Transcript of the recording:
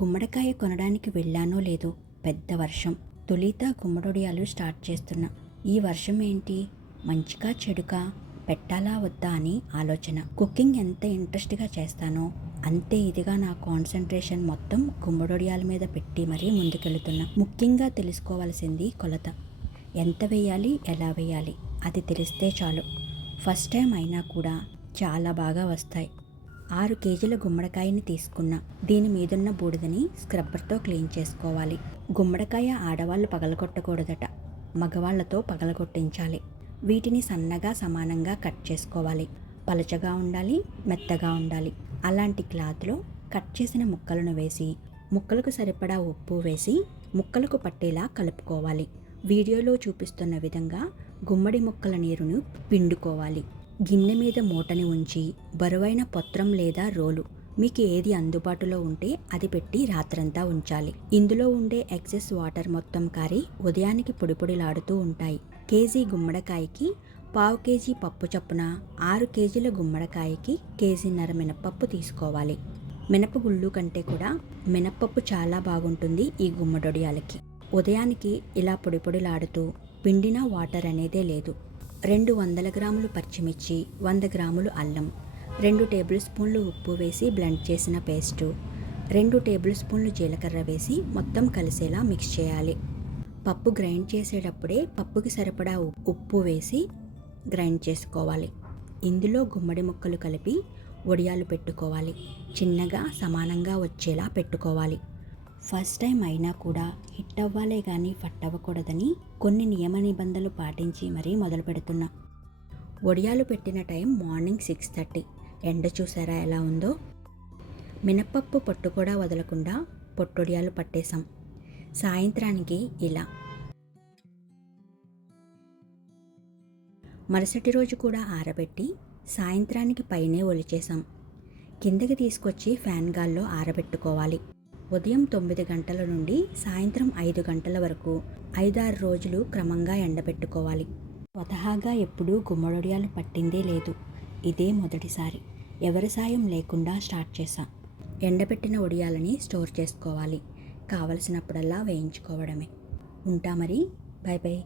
గుమ్మడికాయ కొనడానికి వెళ్ళానో లేదో పెద్ద వర్షం. తొలిత గుమ్మడొడియాలు స్టార్ట్ చేస్తున్నా. ఈ వర్షం ఏంటి, మంచిగా చెడుకా, పెట్టాలా వద్దా అని ఆలోచన. కుకింగ్ ఎంత ఇంట్రెస్ట్గా చేస్తానో అంతే ఇదిగా నా కాన్సన్ట్రేషన్ మొత్తం గుమ్మడొడియాల మీద పెట్టి మరీ ముందుకెళ్తున్నా. ముఖ్యంగా తెలుసుకోవాల్సింది కొలత. ఎంత వేయాలి, ఎలా వేయాలి అది తెలిస్తే చాలు. ఫస్ట్ టైం అయినా కూడా చాలా బాగా వస్తాయి. 6 కేజీల గుమ్మడికాయని తీసుకున్నా. దీని మీదున్న బూడిదని స్క్రబ్బర్తో క్లీన్ చేసుకోవాలి. గుమ్మడికాయ ఆడవాళ్ళు పగలగొట్టకూడదట, మగవాళ్లతో పగలగొట్టించాలి. వీటిని సన్నగా సమానంగా కట్ చేసుకోవాలి. పలచగా ఉండాలి, మెత్తగా ఉండాలి. అలాంటి క్లాత్లో కట్ చేసిన ముక్కలను వేసి, ముక్కలకు సరిపడా ఉప్పు వేసి ముక్కలకు పట్టేలా కలుపుకోవాలి. వీడియోలో చూపిస్తున్న విధంగా గుమ్మడి ముక్కల నీరును పిండుకోవాలి. గిన్నె మీద మూటని ఉంచి బరువైన పత్రం లేదా రోలు, మీకు ఏది అందుబాటులో ఉంటే అది పెట్టి రాత్రంతా ఉంచాలి. ఇందులో ఉండే ఎక్సెస్ వాటర్ మొత్తం కారి ఉదయానికి పొడిపొడిలాడుతూ ఉంటాయి. కేజీ గుమ్మడికాయకి 1/2 కేజీ పప్పు చొప్పున 6 కేజీల గుమ్మడికాయకి కేజీన్నర మినప్పప్పు తీసుకోవాలి. మినపగుళ్ళు కంటే కూడా మినప్పప్పు చాలా బాగుంటుంది ఈ గుమ్మడొడియాలకి. ఉదయానికి ఇలా పొడిపొడిలాడుతూ పిండిన వాటర్ అనేదే లేదు. 200 గ్రాములు పచ్చిమిర్చి, 100 గ్రాములు అల్లం, 2 టేబుల్ స్పూన్లు ఉప్పు వేసి బ్లెండ్ చేసిన పేస్టు, 2 టేబుల్ స్పూన్లు జీలకర్ర వేసి మొత్తం కలిసేలా మిక్స్ చేయాలి. పప్పు గ్రైండ్ చేసేటప్పుడే పప్పుకి సరిపడా ఉప్పు వేసి గ్రైండ్ చేసుకోవాలి. ఇందులో గుమ్మడి ముక్కలు కలిపి వడియాలు పెట్టుకోవాలి. చిన్నగా సమానంగా వచ్చేలా పెట్టుకోవాలి. ఫస్ట్ టైం అయినా కూడా హిట్ అవ్వాలే కానీ ఫట్ అవ్వకూడదని కొన్ని నియమ నిబంధనలు పాటించి మరీ మొదలు పెడుతున్నా. వడియాలు పెట్టిన టైం మార్నింగ్ 6:30. ఎండ చూసారా ఎలా ఉందో. మినప్పప్పు పొట్టు కూడా వదలకుండా పొట్టొడియాలు పట్టేశాం. సాయంత్రానికి ఇలా. మరుసటి రోజు కూడా ఆరబెట్టి సాయంత్రానికి పైనే ఒలిచేసాం. కిందకి తీసుకొచ్చి ఫ్యాన్ గాల్లో ఆరబెట్టుకోవాలి. ఉదయం 9 గంటల నుండి సాయంత్రం 5 గంటల వరకు 5-6 రోజులు క్రమంగా ఎండబెట్టుకోవాలి. స్వతహాగా ఎప్పుడూ గుమ్మడొడియాలు పట్టిందే లేదు. ఇదే మొదటిసారి. ఎవరి సాయం లేకుండా స్టార్ట్ చేశా. ఎండబెట్టిన వడియాలని స్టోర్ చేసుకోవాలి. కావలసినప్పుడల్లా వేయించుకోవడమే. ఉంటా మరి. By by.